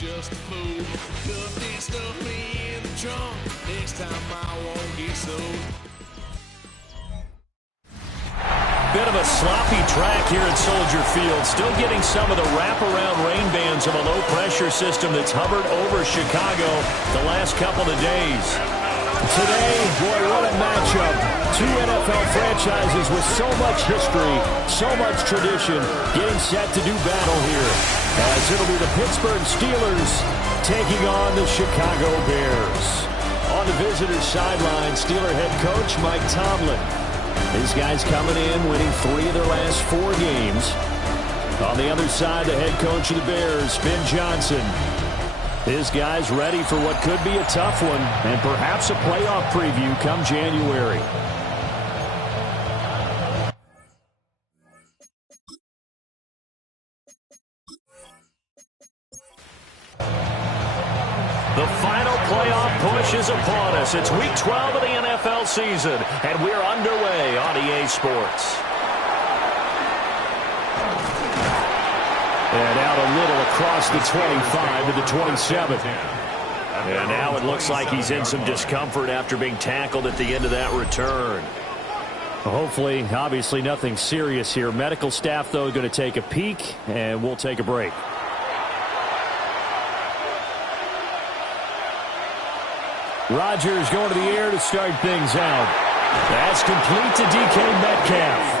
just a fool. Cuffed and stuffed me in the trunk. Next time I won't get sold. Bit of a sloppy track here at Soldier Field. Still getting some of the wraparound rain bands of a low-pressure system that's hovered over Chicago the last couple of days. Today, boy, what a matchup. Two NFL franchises with so much history, so much tradition, getting set to do battle here. As it'll be the Pittsburgh Steelers taking on the Chicago Bears. On the visitor's sideline, Steeler head coach Mike Tomlin. These guys coming in, winning 3 of their last 4 games. On the other side, the head coach of the Bears, Ben Johnson. His guys ready for what could be a tough one and perhaps a playoff preview come January. The final playoff push is upon us. It's Week 12 of the NFL season, and we're underway on EA Sports. And out a little across the 25 to the 27. And now it looks like he's in some discomfort after being tackled at the end of that return. Hopefully, obviously nothing serious here. Medical staff, though, going to take a peek, and we'll take a break. Rodgers going to the air to start things out. That's complete to DK Metcalf.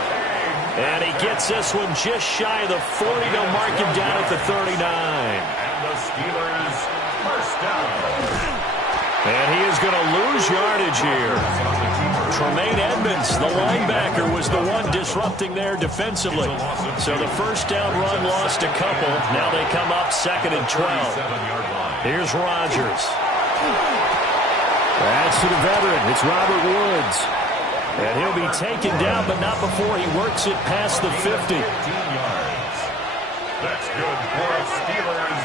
And he gets this one just shy of the 40. They'll mark him down at the 39. And the Steelers first down. And he is going to lose yardage here. Tremaine Edmonds, the linebacker, was the one disrupting there defensively. So the first down run lost a couple. Now they come up 2nd and 12. Here's Rodgers. That's to the veteran. It's Robert Woods. And he'll be taken down, but not before he works it past the 50. 15 yards. That's good for a Steelers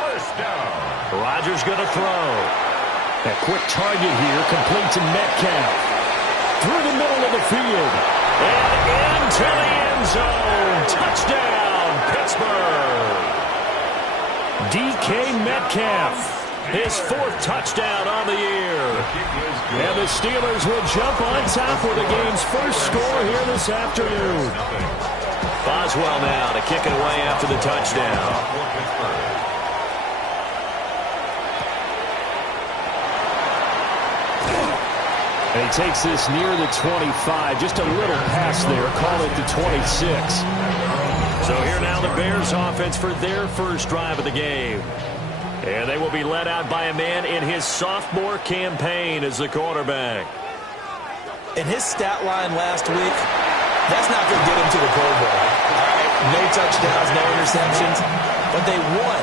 first down. Rodgers going to throw. A quick target here, complete to Metcalf. Through the middle of the field. And into the end zone. Touchdown, Pittsburgh. DK Metcalf. His 4th touchdown on the year. And the Steelers will jump on top with the game's first score here this afternoon. Boswell now to kick it away after the touchdown. And he takes this near the 25. Just a little pass there. Call it the 26. So here now the Bears offense for their first drive of the game. And they will be led out by a man in his sophomore campaign as the quarterback. In his stat line last week, that's not going to get him to the Pro Bowl. All right, no touchdowns, no interceptions, but they won.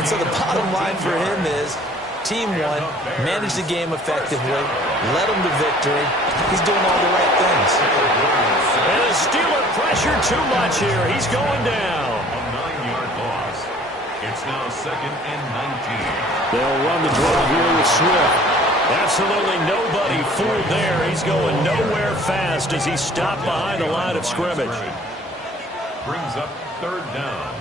And so the bottom line for him is team won, managed the game effectively, led them to victory. He's doing all the right things. And the Steeler pressure too much here. He's going down. A 9-yard loss. It's now 2nd and 19. They'll run the draw here with Swift. Absolutely nobody fooled there. He's going nowhere fast as he stopped behind the line of scrimmage. Brings up 3rd down.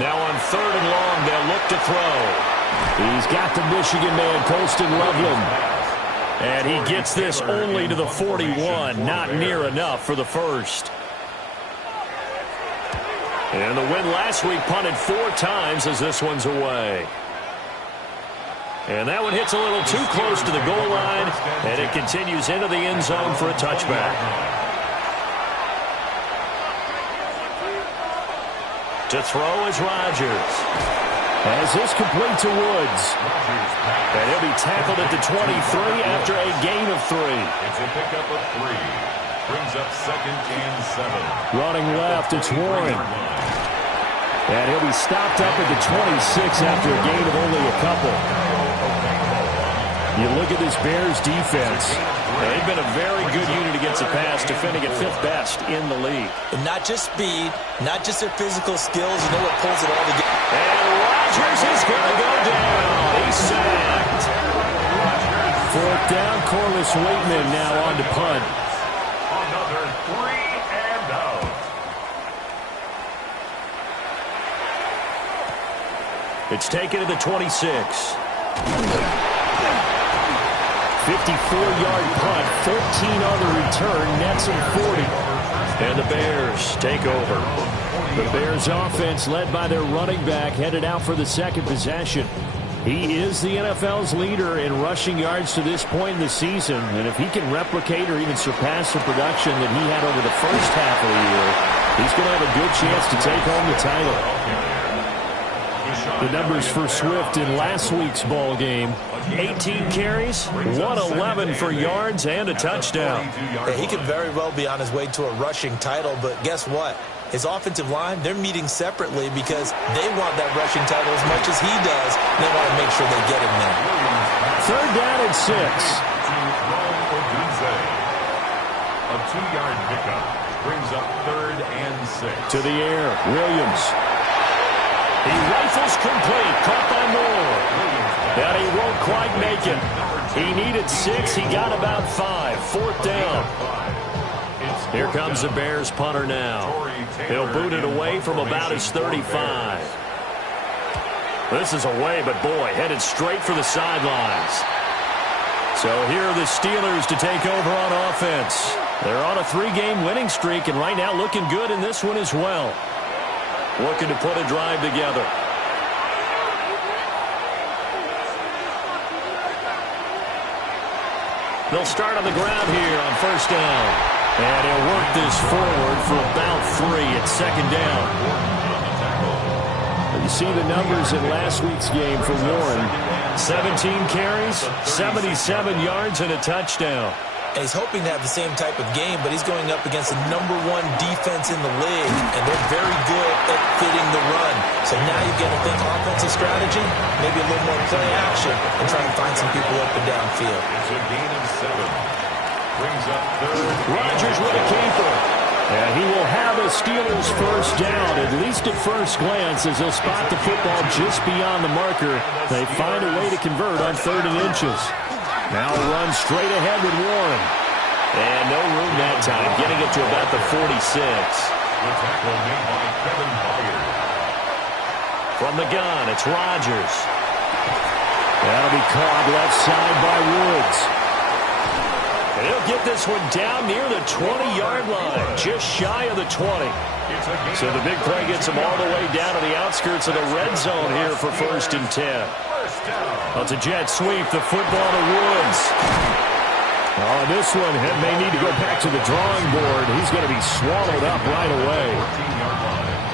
Now on 3rd and long, they'll look to throw. He's got the Michigan man, Colston Loveland. And he gets this only to the 41. Not near enough for the first. And the win last week punted 4 times as this one's away. And that one hits a little too close to the goal line, and it continues into the end zone for a touchback. To throw is Rodgers. As this complete to Woods. And he'll be tackled at the 23 after a gain of 3. It's a pickup of 3. Brings up 2nd and 7. Running left, it's Warren. And he'll be stopped up at the 26 after a gain of only a couple. You look at this Bears defense. They've been a very good unit against the pass, defending at 5th best in the league. And not just speed, not just their physical skills, you know what pulls it all together. And Rodgers is going to go down. He's sacked. 4th down, Corliss Waitman now on to punt. Another 3 and out. It's taken to the 26. 54-yard punt, 14 on the return, nets him 40. And the Bears take over. The Bears offense led by their running back headed out for the second possession. He is the NFL's leader in rushing yards to this point in the season. And if he can replicate or even surpass the production that he had over the first half of the year, he's going to have a good chance to take home the title. The numbers for Swift in last week's ball game: 18 carries, 111 for yards, and a touchdown. Yeah, he could very well be on his way to a rushing title, but guess what? His offensive line, they're meeting separately because they want that rushing title as much as he does. And they want to make sure they get him there. Third down and 6. A 2-yard pickup brings up 3rd and 6. To the air, Williams. He rifles complete, caught by Moore. And he won't quite make it. He needed 6, he got about 5. 4th down. Here comes the Bears punter now. He'll boot it away from about his 35. This is away, but boy, headed straight for the sidelines. So here are the Steelers to take over on offense. They're on a 3-game winning streak, and right now looking good in this one as well. Looking to put a drive together. They'll start on the ground here on first down. And he'll work this forward for about 3 at second down. You see the numbers in last week's game for Warren. 17 carries, 77 yards, and a touchdown. And he's hoping to have the same type of game, but he's going up against the #1 defense in the league, and they're very good at fitting the run. So now you get to think offensive strategy, maybe a little more play action, and try and find some people up and downfield. It's a gain of 7. Brings up 3rd. Rodgers with a keeper. And he will have a Steelers first down, at least at first glance, as they'll spot the football just beyond the marker. They find a way to convert on 3rd and inches. Now run straight ahead with Warren. And no room that time, getting it to about the 46. The tackle made by Kevin Byard. From the gun, it's Rodgers. That'll be caught left side by Woods. And he'll get this one down near the 20-yard line, just shy of the 20. So the big play gets him all the way down to the outskirts of the red zone here for 1st and 10. Well, it's a jet sweep, the football to Woods. Oh, this one may need to go back to the drawing board. He's going to be swallowed up right away.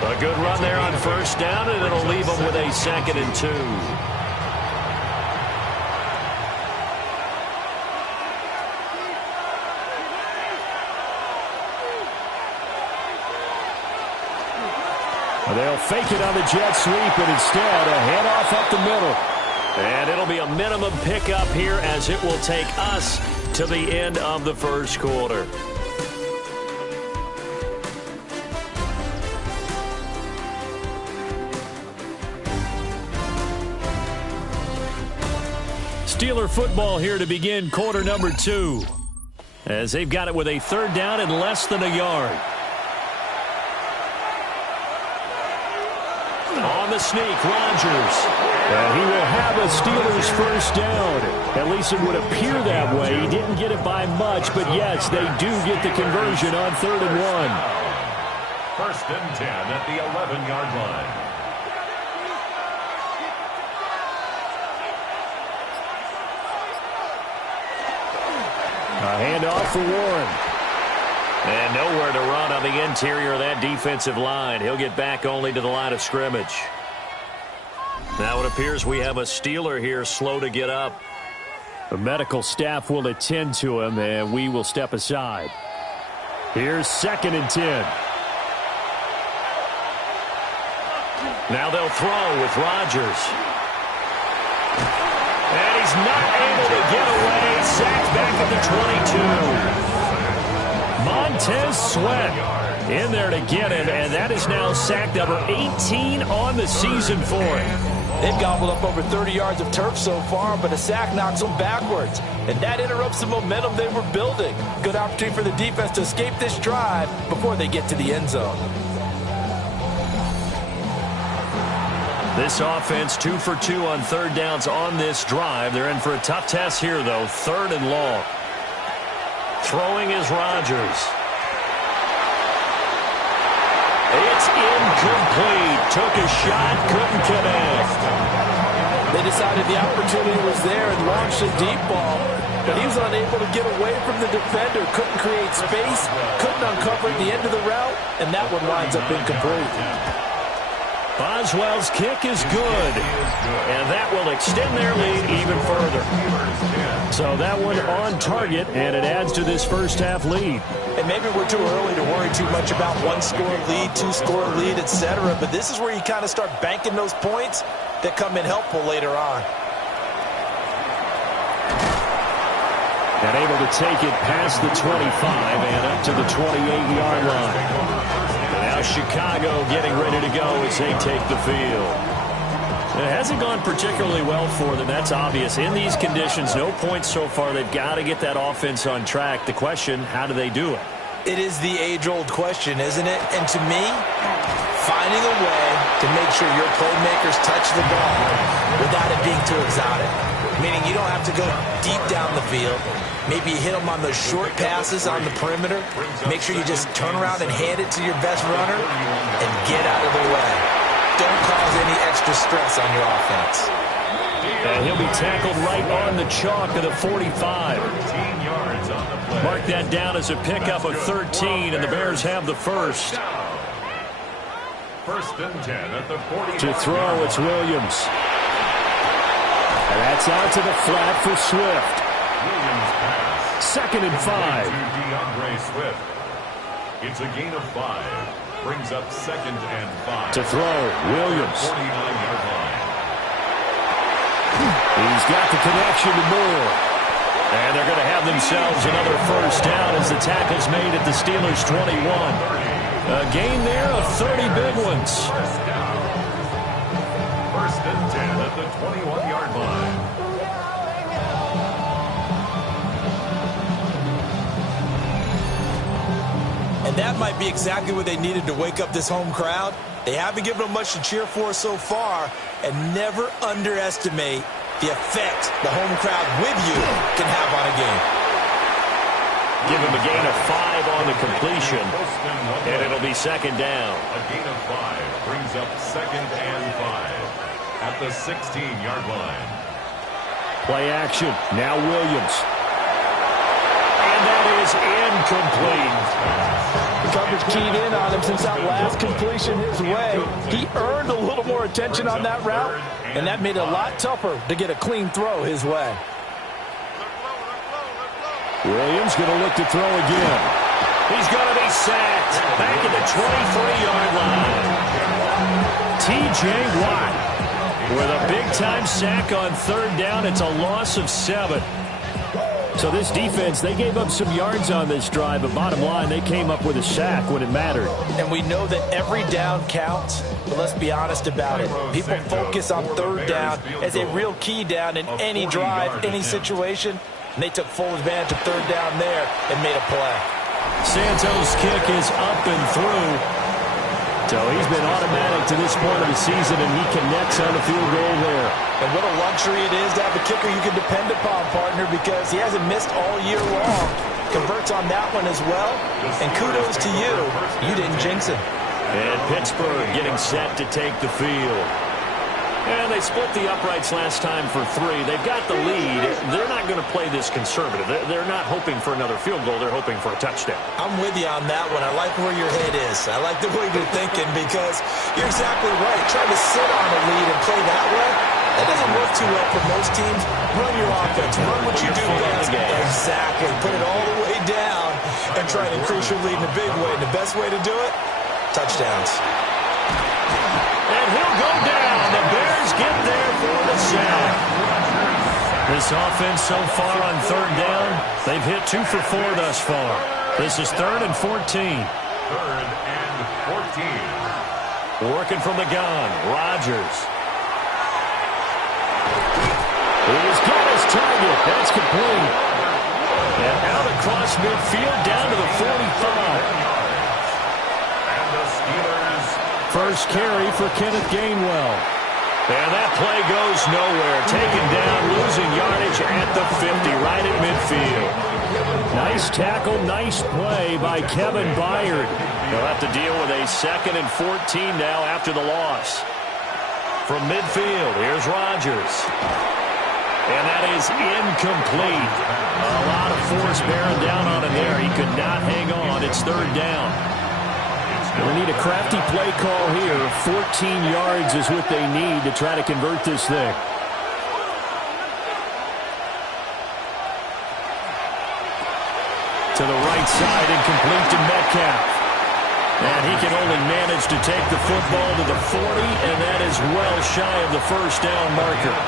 A good run there on first down, and it'll leave him with a 2nd and 2. They'll fake it on the jet sweep, and instead a handoff up the middle. And it'll be a minimum pickup here as it will take us to the end of the first quarter. Steeler football here to begin quarter number 2. As they've got it with a 3rd down and less than a yard. On the sneak, Rodgers. And he will have a Steelers first down. At least it would appear that way. He didn't get it by much, but yes, they do get the conversion on 3rd and 1. 1st and 10 at the 11-yard line. A handoff for Warren. And nowhere to run on the interior of that defensive line. He'll get back only to the line of scrimmage. Now it appears we have a Steeler here slow to get up. The medical staff will attend to him, and we will step aside. Here's 2nd and 10. Now they'll throw with Rodgers. And he's not able to get away. Sacked back at the 22. Montez Sweat in there to get him, and that is now sack number 18 on the season for him. They've gobbled up over 30 yards of turf so far, but a sack knocks them backwards, and that interrupts the momentum they were building. Good opportunity for the defense to escape this drive before they get to the end zone. This offense 2 for 2 on third downs on this drive. They're in for a tough test here, though. 3rd and long. Throwing is Rodgers. It's incomplete. Took a shot, couldn't connect. They decided the opportunity was there and launched a deep ball, but he was unable to get away from the defender, couldn't create space, couldn't uncover at the end of the route, and that one winds up incomplete. Boswell's kick is good, and that will extend their lead even further. So that one on target, and it adds to this first half lead. And maybe we're too early to worry too much about one-score lead, two-score lead, etc., but this is where you kind of start banking those points that come in helpful later on. And able to take it past the 25 and up to the 28-yard line. Now Chicago getting ready to go as they take the field. It hasn't gone particularly well for them. That's obvious. In these conditions, no points so far. They've got to get that offense on track. The question, how do they do it? It is the age-old question, isn't it? And to me, finding a way to make sure your playmakers touch the ball without it being too exotic. Meaning you don't have to go deep down the field. Maybe you hit them on those short passes on the perimeter. Make sure you just turn around and hand it to your best runner and get out of the way. Don't cause any extra stress on your offense. And he'll be tackled right on the chalk of the 45. Mark that down as a pickup of 13, and the Bears have the first. 1st and 10 at the 40. To throw, it's Williams. And that's out to the flat for Swift. 2nd and 5. Swift. It's a gain of 5. Brings up 2nd and 5. To throw, Williams. 49-yard line. He's got the connection to Moore. And they're going to have themselves another first down as the tackle's made at the Steelers' 21. A gain there of 30 big ones. 1st and 10 at the 21-yard line. And that might be exactly what they needed to wake up this home crowd. They haven't given them much to cheer for so far, and never underestimate the effect the home crowd with you can have on a game. Give him a gain of 5 on the completion, and it'll be 2nd down. A gain of 5 brings up 2nd and 5 at the 16-yard line. Play action. Now Williams. And that is incomplete. The coverage keyed in on him since that last completion his way. He earned a little more attention on that route, and that made it a lot tougher to get a clean throw his way. Williams going to look to throw again. He's going to be sacked. Back at the 23-yard line. T.J. Watt with a big-time sack on 3rd down. It's a loss of 7. So this defense, they gave up some yards on this drive, but bottom line, they came up with a sack when it mattered. And we know that every down counts, but let's be honest about it. People focus on 3rd down as a real key down in any drive, any situation, and they took full advantage of 3rd down there and made a play. Santos' kick is up and through. So he's been automatic to this point of the season, and he connects on the field goal there. And what a luxury it is to have a kicker you can depend upon, partner, because he hasn't missed all year long. Converts on that one as well. And kudos to you. You didn't jinx him. And Pittsburgh getting set to take the field. And they split the uprights last time for 3. They've got the lead. They're not going to play this conservative. They're not hoping for another field goal. They're hoping for a touchdown. I'm with you on that one. I like where your head is. I like the way you're thinking because you're exactly right. Trying to sit on a lead and play that way, that doesn't work too well for most teams. Run your offense. Run what you do best. Exactly. Put it all the way down and try to increase your lead in a big way. And the best way to do it, touchdowns. And he'll go down. The Bears get there for the sack. This offense so far on 3rd down, they've hit 2 for 4 thus far. This is 3rd and 14. 3rd and 14. Working from the gun, Rodgers. He's got his target. That's complete. And out across midfield down to the 45. And the Steelers. First carry for Kenneth Gainwell. And that play goes nowhere. Taken down, losing yardage at the 50, right at midfield. Nice tackle, nice play by Kevin Byard. They'll have to deal with a 2nd and 14 now after the loss. From midfield, here's Rodgers. And that is incomplete. A lot of force bearing down on him there. He could not hang on. It's 3rd down. We need a crafty play call here. 14 yards is what they need to try to convert this thing. To the right side, incomplete to Metcalf. And he can only manage to take the football to the 40, and that is well shy of the 1st down marker.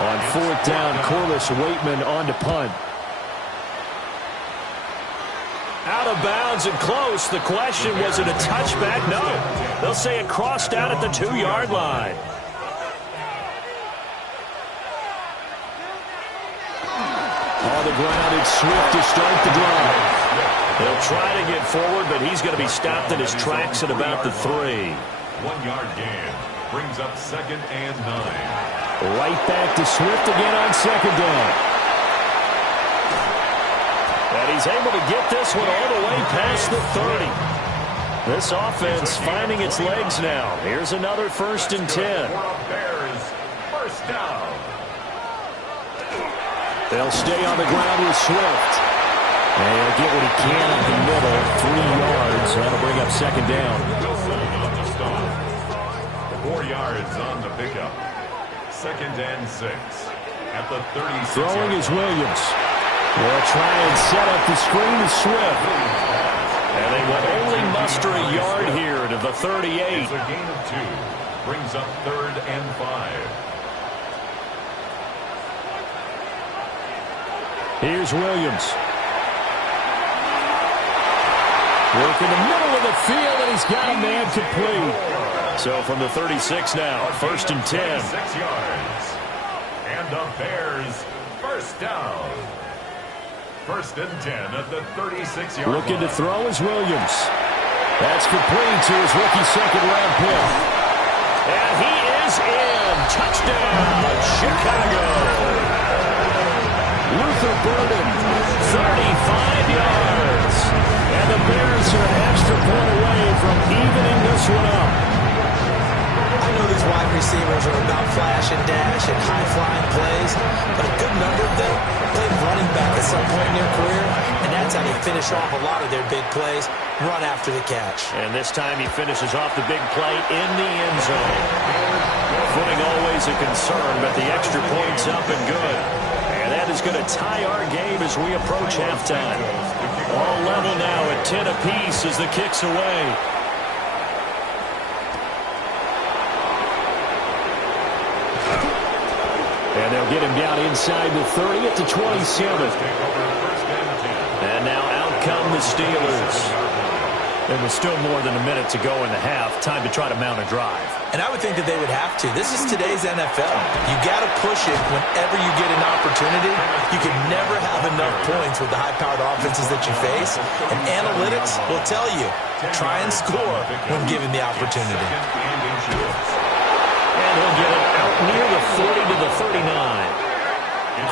On 4th down, Corliss Waitman on to punt. Out of bounds and close. The question, was it a touchback? No. They'll say it crossed out at the 2-yard line. On the ground, it's Swift to start the drive. He'll try to get forward, but he's going to be stopped in his tracks at about the 3. 1-yard gain brings up 2nd and 9. Right back to Swift again on 2nd down. And he's able to get this one all the way past the 30. This offense finding its legs now. Here's another 1st and 10. Bears, 1st down. They'll stay on the ground with Swift. And he'll get what he can in the middle. 3 yards. That'll bring up 2nd down. Wilson on the stop. 4 yards on the pickup. 2nd and 6. At the 36. Throwing is Williams. They'll try and set up the screen to Swift. And they will only muster a yard here to the 38. It's a gain of 2. Brings up 3rd and 5. Here's Williams. Work in the middle of the field, and he's got a man complete. So from the 36 now, 1st and 10. 6 yards. And the Bears, 1st down. 1st and 10 at the 36-yard line. Looking to throw is Williams. That's complete to his rookie 2nd-round pick. And he is in. Touchdown, Chicago. Luther Burden, 35 yards. And the Bears are an extra point away from evening this one up. I know these wide receivers are about flash and dash and high-flying plays, but a good number of them played running back at some point in their career, and that's how they finish off a lot of their big plays, run after the catch. And this time he finishes off the big play in the end zone. Footing always a concern, but the extra point's up and good. And that is going to tie our game as we approach halftime. All level now at 10 apiece as the kick's away. And they'll get him down inside the 30 at the 27. And now out come the Steelers. And with still more than a minute to go in the half, time to try to mount a drive. And I would think that they would have to. This is today's NFL. You got to push it whenever you get an opportunity. You can never have enough points with the high-powered offenses that you face. And analytics will tell you, try and score when given the opportunity. And he'll get it out near the 40 to the 39.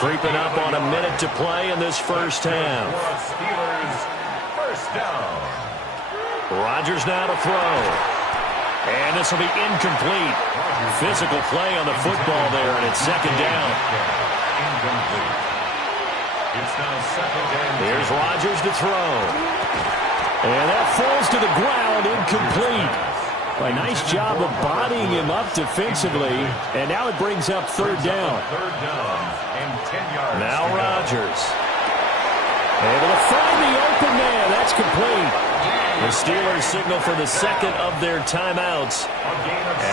Creeping up on a minute to play in this first half. Steelers, 1st down. Rodgers now to throw. And this will be incomplete. Physical play on the football there, and it's 2nd down. Incomplete. It's now 2nd and 10. Here's Rodgers to throw. And that falls to the ground, incomplete. A nice job of bodying him up defensively, and now it brings up 3rd down. 3rd down and 10 yards. Now Rodgers. Able to find the open man. That's complete. The Steelers signal for the 2nd of their timeouts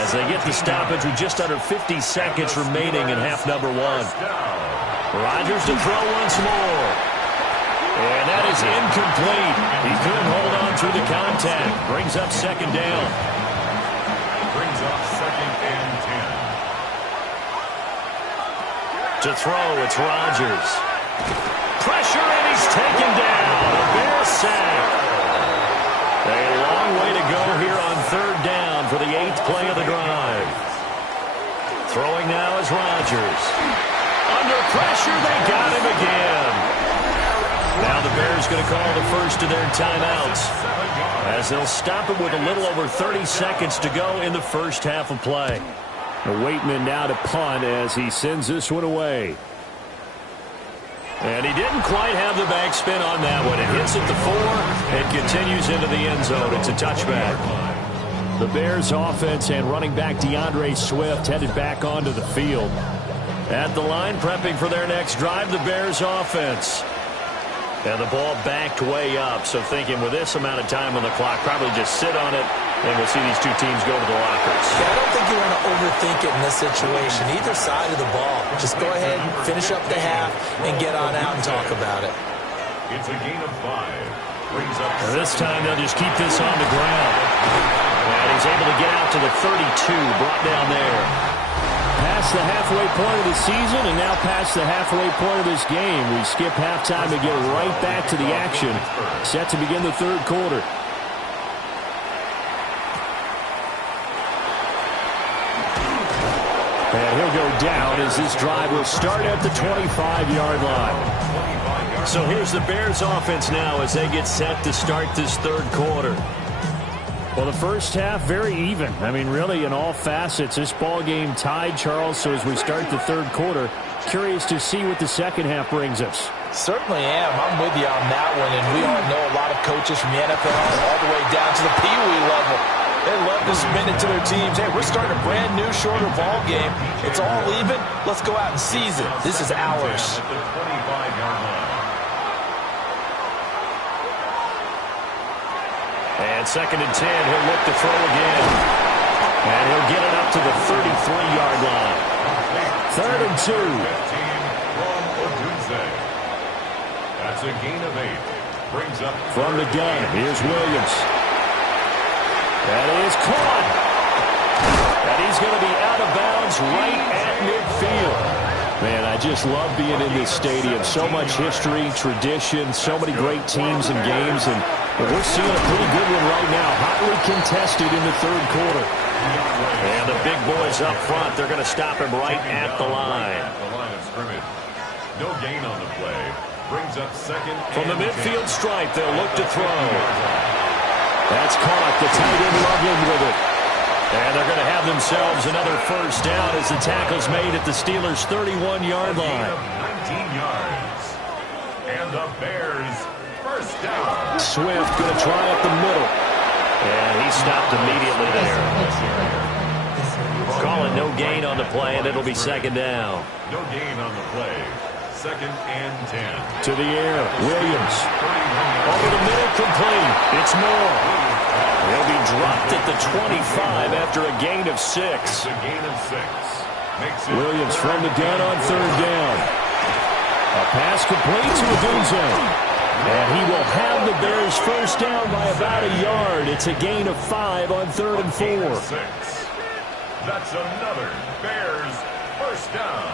as they get the stoppage with just under 50 seconds remaining in half number 1. Rodgers to throw once more. And that is incomplete. He couldn't hold on through the contact. Brings up 2nd down. Brings up 2nd and 10. To throw, it's Rodgers. Pressure, and he's taken down. A Bear sack. A long way to go here on 3rd down for the 8th play of the drive. Throwing now is Rodgers. Under pressure, they got him again. Now the Bears going to call the first of their timeouts, as they'll stop it with a little over 30 seconds to go in the first half of play. Waitman now to punt as he sends this one away. And he didn't quite have the backspin on that one. It hits at the 4 and continues into the end zone. It's a touchback. The Bears offense and running back DeAndre Swift headed back onto the field. At the line, prepping for their next drive, the Bears offense. And the ball backed way up, so thinking with this amount of time on the clock, probably just sit on it, and we'll see these two teams go to the lockers. Yeah, I don't think you want to overthink it in this situation, either side of the ball. Just go ahead, finish up the half, and get on out and talk about it. It's a gain of 5. Brings up and this time they'll just keep this on the ground. And he's able to get out to the 32, brought down there. Past the halfway point of the season and now past the halfway point of this game. We skip halftime to get right back to the action. Set to begin the third quarter. And he'll go down as this drive will start at the 25-yard line. So here's the Bears offense now as they get set to start this third quarter. Well, the first half, very even. I mean, really, in all facets, this ball game tied, Charles. So as we start the third quarter, curious to see what the second half brings us. Certainly am. I'm with you on that one. And we all know a lot of coaches from the NFL all the way down to the Pee Wee level. They love to spin it to their teams. Hey, we're starting a brand new, shorter ball game. It's all even. Let's go out and seize it. This is ours. And 2nd and 10, he'll look to throw again. And he'll get it up to the 33-yard line. 3rd and 2. That's a gain of 8. Brings up from the gun. Here's Williams. That is caught. And he's going to be out of bounds right at midfield. Man, I just love being in this stadium. So much history, tradition, so many great teams and games, and we're seeing a pretty good one right now. Hotly contested in the third quarter. And the big boys up front, they're going to stop him right at the line. The line of scrimmage. No gain on the play. Brings up 2nd. From the midfield stripe, they'll look to throw. That's caught. The tight end Loveland with it. And they're going to have themselves another first down as the tackle's made at the Steelers' 31-yard line. 19 yards. And the Bears first down. Swift going to try up the middle. And he stopped immediately there. Call it no gain on the play, and it'll be 2nd down. No gain on the play. 2nd and 10. To the air, Williams. Over the middle, complete. It's Moore. He'll be dropped at the 25 after a gain of 6. It's a gain of 6. Williams from the gun on 3rd down. A pass complete to Odunze. And he will have the Bears first down by about a yard. It's a gain of 5 on 3rd and 4. That's another Bears first down.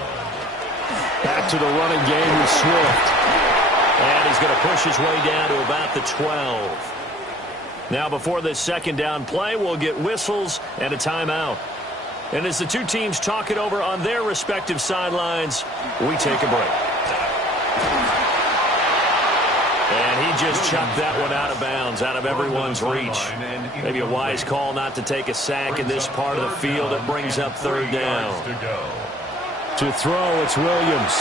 Back to the running game with Swift. And he's going to push his way down to about the 12. Now before this 2nd down play, we'll get whistles and a timeout. And as the two teams talk it over on their respective sidelines, we take a break. And he just chucked that one out of bounds, out of everyone's reach. Maybe a wise call not to take a sack in this part of the field. It brings up 3rd down. To throw, it's Williams.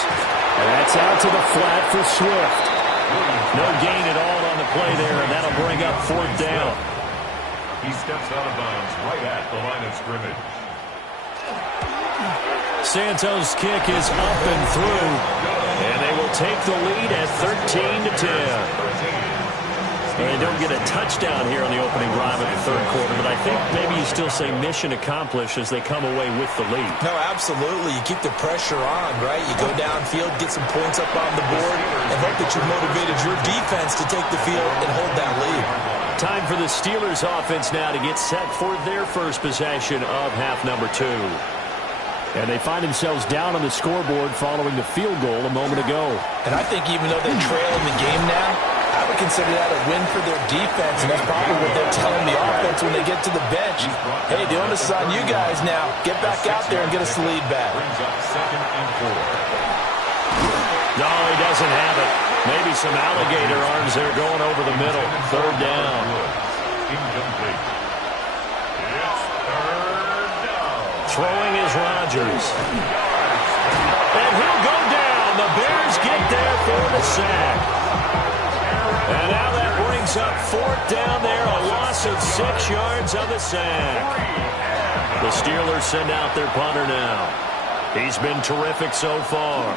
And that's out to the flat for Swift. No gain at all on the play there, and that'll bring up 4th down. He steps out of bounds right at the line of scrimmage. Santos' kick is up and through, and they will take the lead at 13-10. They don't get a touchdown here on the opening drive of the third quarter, but I think maybe you still say mission accomplished as they come away with the lead. No, absolutely. You keep the pressure on, right? You go downfield, get some points up on the board, and hope that you've motivated your defense to take the field and hold that lead. Time for the Steelers offense now to get set for their first possession of half number 2. And they find themselves down on the scoreboard following the field goal a moment ago. And I think even though they're trailing the game now, I would consider that a win for their defense, and that's probably what they're telling the offense when they get to the bench. Hey, the onus is on you guys now. Get back out there and get us the lead back. No, he doesn't have it. Maybe some alligator arms there going over the middle. Third down. Throwing is Rodgers. And he'll go down. The Bears get there for the sack. And now that brings up fourth down there. A loss of 6 yards on the sack. The Steelers send out their punter now. He's been terrific so far.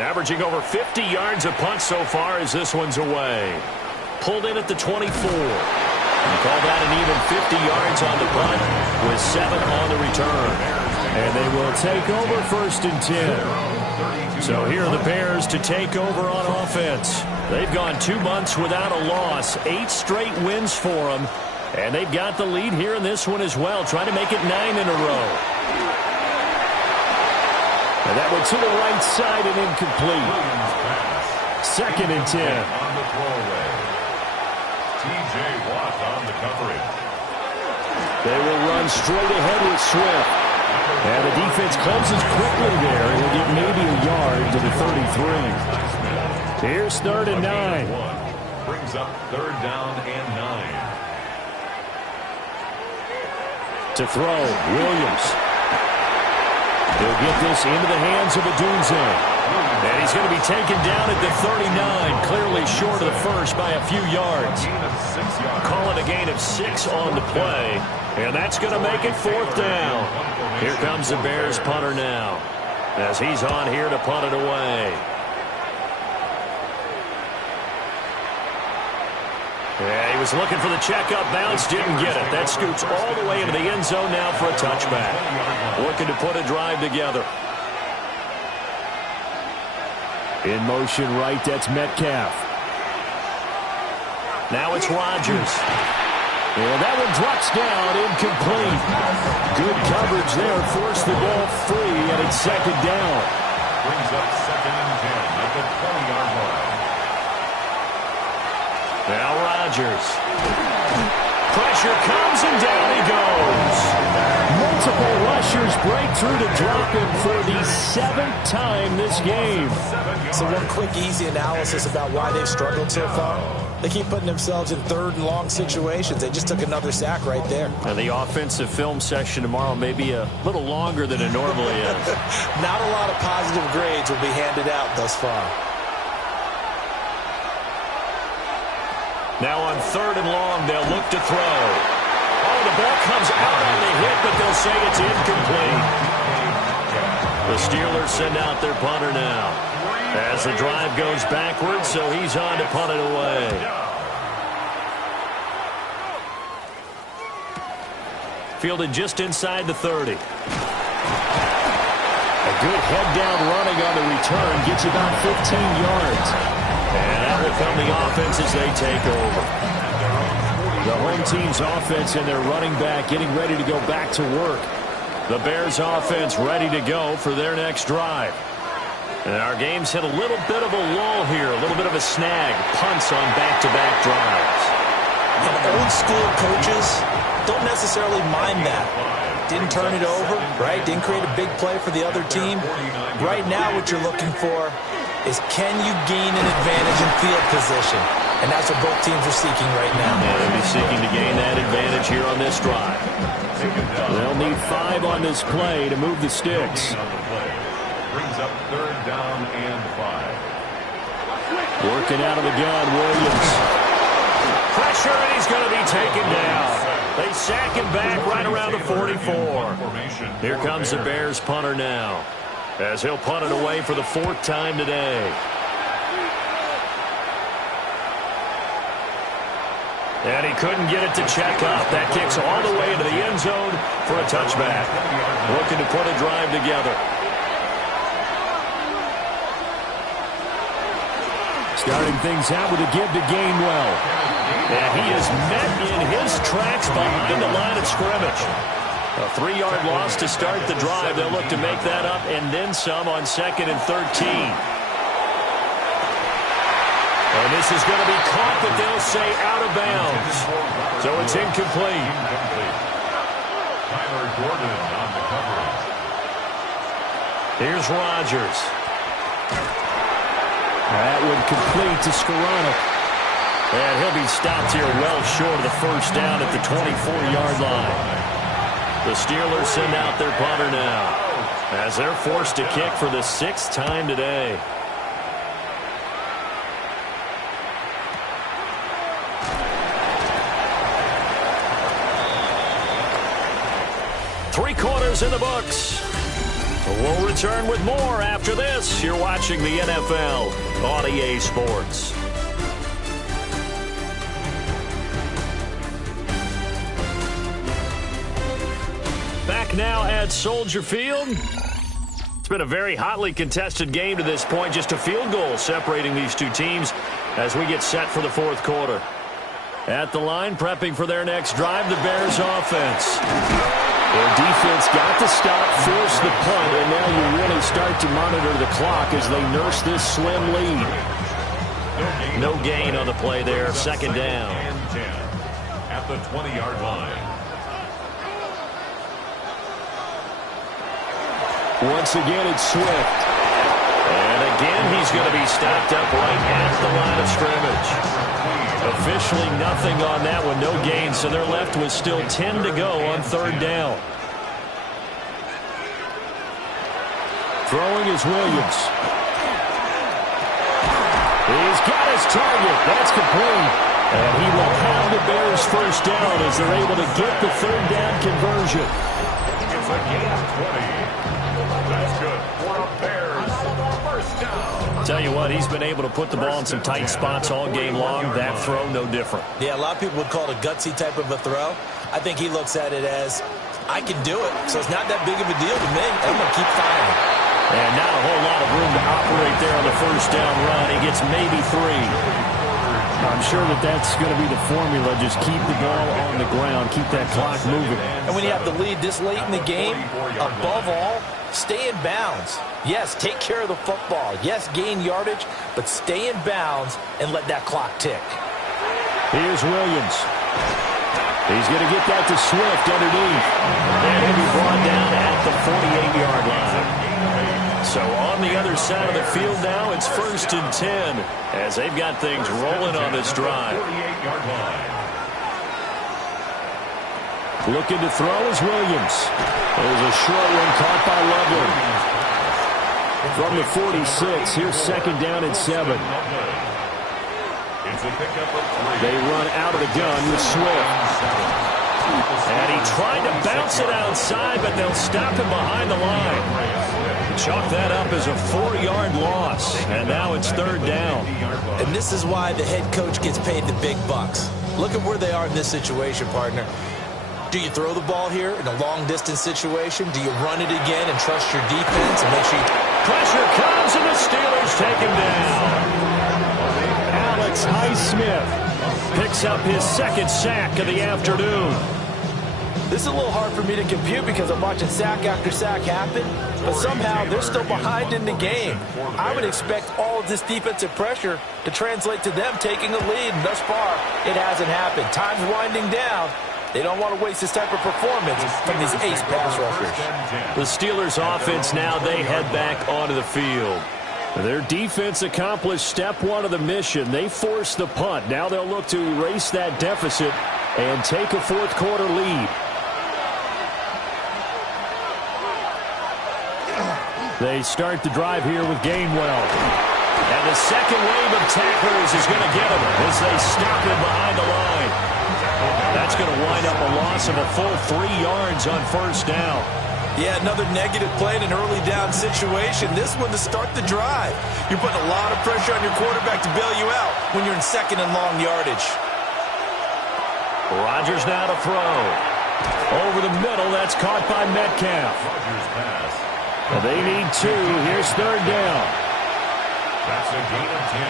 Averaging over 50 yards a punt so far as this one's away. Pulled in at the 24. You call that an even 50 yards on the punt with 7 on the return. And they will take over 1st and 10. So here are the Bears to take over on offense. They've gone 2 months without a loss. 8 straight wins for them. And they've got the lead here in this one as well, trying to make it 9 in a row. And that went to the right side and incomplete. 2nd and 10. T.J. Watt on the coverage. They will run straight ahead with Swift. And the defense closes quickly there. He'll get maybe a yard to the 33. Here's 3rd and 9. Brings up 3rd down and 9. To throw, Williams. He'll get this into the hands of Odunze. And he's going to be taken down at the 39, clearly short of the first by a few yards. Call it a gain of 6 on the play, and that's going to make it 4th down. Here comes the Bears punter now, as he's on here to punt it away. Yeah, he was looking for the checkup bounce, didn't get it. That scoots all the way into the end zone now for a touchback. Looking to put a drive together. In motion right, that's Metcalf. Now it's Rodgers. And that one drops down, incomplete. Good coverage there, forced the ball free, and it's 2nd down. Brings up 2nd and 10 at the 20-yard line. Now Rodgers. Pressure comes and down he goes. Multiple rushers break through to drop him for the 7th time this game. So one quick, easy analysis about why they've struggled so far. They keep putting themselves in 3rd and long situations. They just took another sack right there. And the offensive film session tomorrow may be a little longer than it normally is. Not a lot of positive grades will be handed out thus far. Now on 3rd and long, they'll look to throw. Oh, the ball comes out on the hit, but they'll say it's incomplete. The Steelers send out their punter now, as the drive goes backwards, so he's on to punt it away. Fielded just inside the 30. A good head-down running on the return gets about 15 yards. And that will come the offense as they take over. The home team's offense and their running back getting ready to go back to work. The Bears offense ready to go for their next drive. And our game's hit a little bit of a lull here, a little bit of a snag. Punts on back-to-back drives. And old-school coaches don't necessarily mind that. Didn't turn it over, right? Didn't create a big play for the other team. Right now what you're looking for is can you gain an advantage in field position? And that's what both teams are seeking right now. And they'll be seeking to gain that advantage here on this drive. They'll need 5 on this play to move the sticks. Brings up 3rd down and 5. Working out of the gun, Williams. Pressure, and he's going to be taken down. They sack him back right around the 44. Here comes the Bears punter now, as he'll punt it away for the 4th time today. And he couldn't get it to check up. That kicks all the way into the end zone for a touchback. Looking to put a drive together. Starting things out with a give to Gainwell. And he is met in his tracks behind the line of scrimmage. A 3-yard loss to start the drive. They'll look to make that up and then some on 2nd and 13. And this is going to be caught, but they'll say out of bounds. So it's incomplete. Tyler Gordon on the coverage. Here's Rodgers. That would complete to Skoranek. And he'll be stopped here well short of the first down at the 24-yard line. The Steelers send out their punter now, as they're forced to kick for the 6th time today. Three quarters in the books. We'll return with more after this. You're watching the NFL on EA Sports. Back now at Soldier Field. It's been a very hotly contested game to this point. Just a field goal separating these two teams as we get set for the fourth quarter. At the line, prepping for their next drive, the Bears offense. Their defense got to stop, force the punt, and now you really start to monitor the clock as they nurse this slim lead. No gain on the play there, second down. And 10 at the 20-yard line. Once again, it's Swift. And again, he's going to be stopped up right at the line of scrimmage. Officially nothing on that one, no gain, so they're left with still 10 to go on third down. Throwing is Williams. He's got his target. That's complete. And he will have the Bears first down as they're able to get the third down conversion. It's a gain of 20. That's good for a Bears first down. Tell you what, he's been able to put the ball in some tight spots all game long. That throw, no different. Yeah, a lot of people would call it a gutsy type of a throw. I think he looks at it as, I can do it, so it's not that big of a deal to me. I'm going to keep firing. And not a whole lot of room to operate there on the first down run. He gets maybe 3. I'm sure that's going to be the formula. Just keep the ball on the ground. Keep that clock moving. And when you have the lead this late in the game, above all, stay in bounds. Yes, take care of the football. Yes, gain yardage, but stay in bounds and let that clock tick. Here's Williams. He's going to get that to Swift underneath. And he'll be brought down at the 48-yard line. So on the other side of the field now, it's 1st and 10 as they've got things rolling on this drive. 48-yard line. Looking to throw is Williams. There's a short one caught by Loveland. From the 46, here's second down and 7. It's a pickup of 3. They run out of the gun with Swift. And he tried to bounce it outside, but they'll stop him behind the line. Chalk that up as a 4-yard loss, and now it's third down. And this is why the head coach gets paid the big bucks. Look at where they are in this situation, partner. Do you throw the ball here in a long-distance situation? Do you run it again and trust your defense and make sure you... Pressure comes, and the Steelers take him down. Alex Highsmith picks up his second sack of the afternoon. This is a little hard for me to compute because I'm watching sack after sack happen, but somehow they're still behind in the game. I would expect all of this defensive pressure to translate to them taking a lead, and thus far, it hasn't happened. Time's winding down. They don't want to waste this type of performance from these ace pass rushers. The Steelers offense now, they head back onto the field. Their defense accomplished step one of the mission. They forced the punt. Now they'll look to erase that deficit and take a fourth quarter lead. They start the drive here with Gainwell. And the second wave of tacklers is going to get him as they stop him behind the line. That's going to wind up a loss of a full 3 yards on first down. Yeah, another negative play in an early down situation. This one to start the drive. You're putting a lot of pressure on your quarterback to bail you out when you're in second and long yardage. Rodgers now to throw. Over the middle, that's caught by Metcalf. Rodgers pass. They need 2. Here's third down. That's a gain of 10.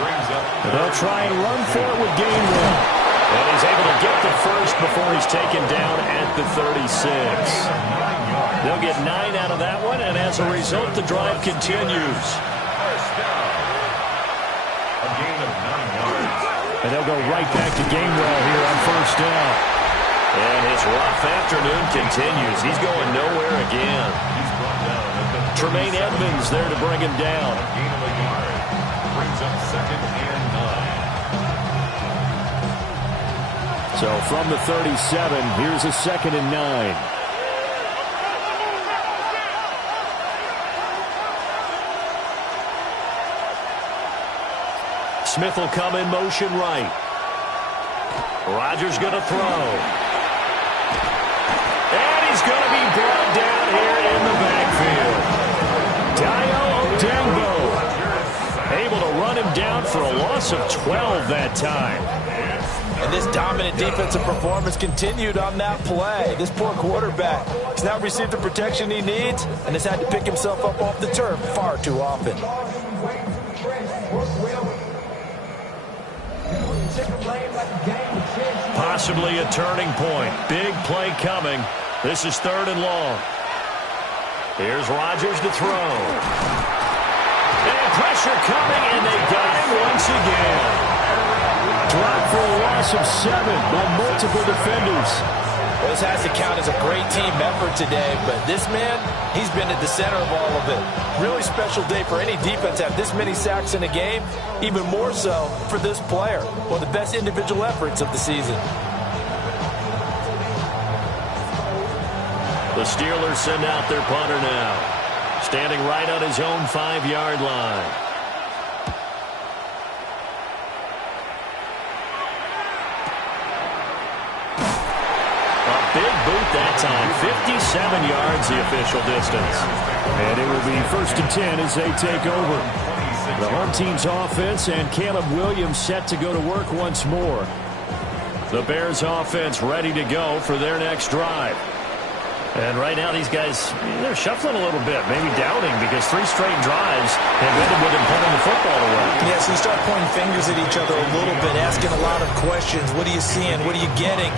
Brings up. They'll try and run for it with Gainwell. And he's able to get the first before he's taken down at the 36. They'll get 9 out of that one, and as a result, the drive continues. A gain of 9 yards. And they'll go right back to Gainwell here on first down. And his rough afternoon continues. He's going nowhere again. He's brought down at the Tremaine Edmonds there to bring him down. A gain of a yard. Brings up 2nd and 9. So from the 37, here's a 2nd and 9. Smith will come in motion right. Rodgers going to throw. And he's going to be brought down here in the backfield. Dio Odengbo able to run him down for a loss of 12 that time. And this dominant defensive performance continued on that play. This poor quarterback has not received the protection he needs and has had to pick himself up off the turf far too often. Possibly a turning point. Big play coming. This is 3rd and long. Here's Rodgers to throw. And pressure coming, and they got him once again. Drop for a loss of 7 by multiple defenders. Well, this has to count as a great team effort today, but this man, he's been at the center of all of it. Really special day for any defense to have this many sacks in a game, even more so for this player. One of the best individual efforts of the season. The Steelers send out their punter now. Standing right on his own 5-yard line. Big boot that time. 57 yards the official distance. And it will be 1st and 10 as they take over. The home team's offense and Caleb Williams set to go to work once more. The Bears offense ready to go for their next drive. And right now these guys, they're shuffling a little bit, maybe doubting, because 3 straight drives have ended with them punting the football away. Yeah, so you start pointing fingers at each other a little bit, asking a lot of questions. What are you seeing? What are you getting?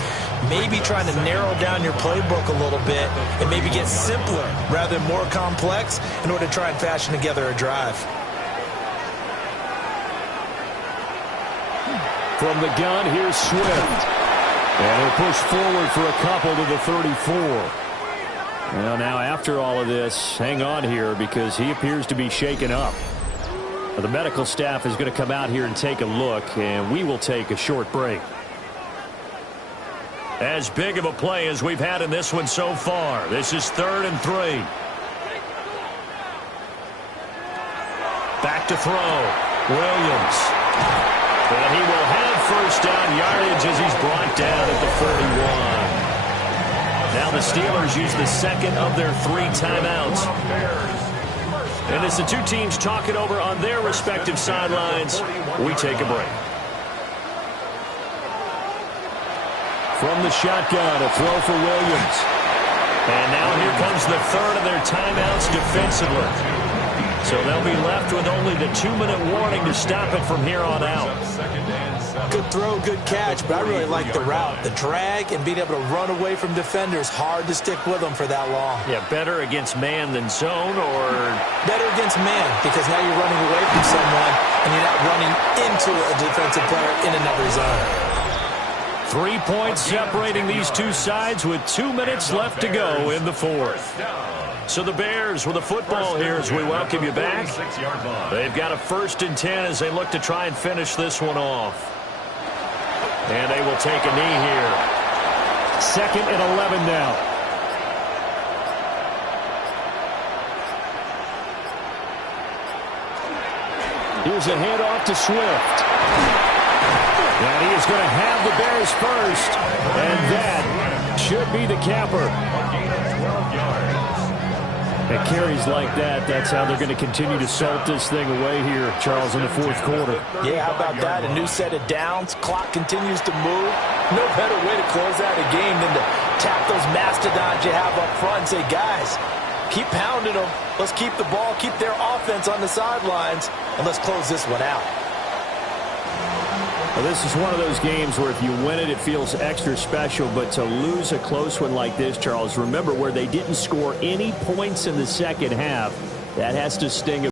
Maybe trying to narrow down your playbook a little bit and maybe get simpler rather than more complex in order to try and fashion together a drive. From the gun, here's Swift. And he'll push forward for a couple to the 34. Well, now after all of this, hang on here because he appears to be shaken up. The medical staff is going to come out here and take a look, and we will take a short break. As big of a play as we've had in this one so far. This is 3rd and 3. Back to throw. Williams. And he will have first down yardage as he's brought down at the 41. Now the Steelers use the 2nd of their 3 timeouts. And as the two teams talk it over on their respective sidelines, we take a break. From the shotgun, a throw for Williams. And now here comes the 3rd of their timeouts defensively. So they'll be left with only the 2-minute warning to stop it from here on out. Good throw, good catch, but I really like the route. The drag and being able to run away from defenders, hard to stick with them for that long. Yeah, better against man than zone, or better against man, because now you're running away from someone and you're not running into a defensive player in another zone. 3 points separating these two sides with 2 minutes left to go in the 4th. So the Bears with a football here as we welcome you back. They've got a 1st and 10 as they look to try and finish this one off. And they will take a knee here. 2nd and 11 now. Here's a handoff to Swift. And he is going to have the Bears first. And that should be the capper. At carries like that, that's how they're going to continue to salt this thing away here, Charles, in the 4th quarter. Yeah, how about that? A new set of downs. Clock continues to move. No better way to close out a game than to tap those mastodons you have up front and say, guys, keep pounding them. Let's keep the ball, keep their offense on the sidelines, and let's close this one out. Well, this is one of those games where if you win it, it feels extra special. But to lose a close one like this, Charles, remember where they didn't score any points in the second half, that has to sting a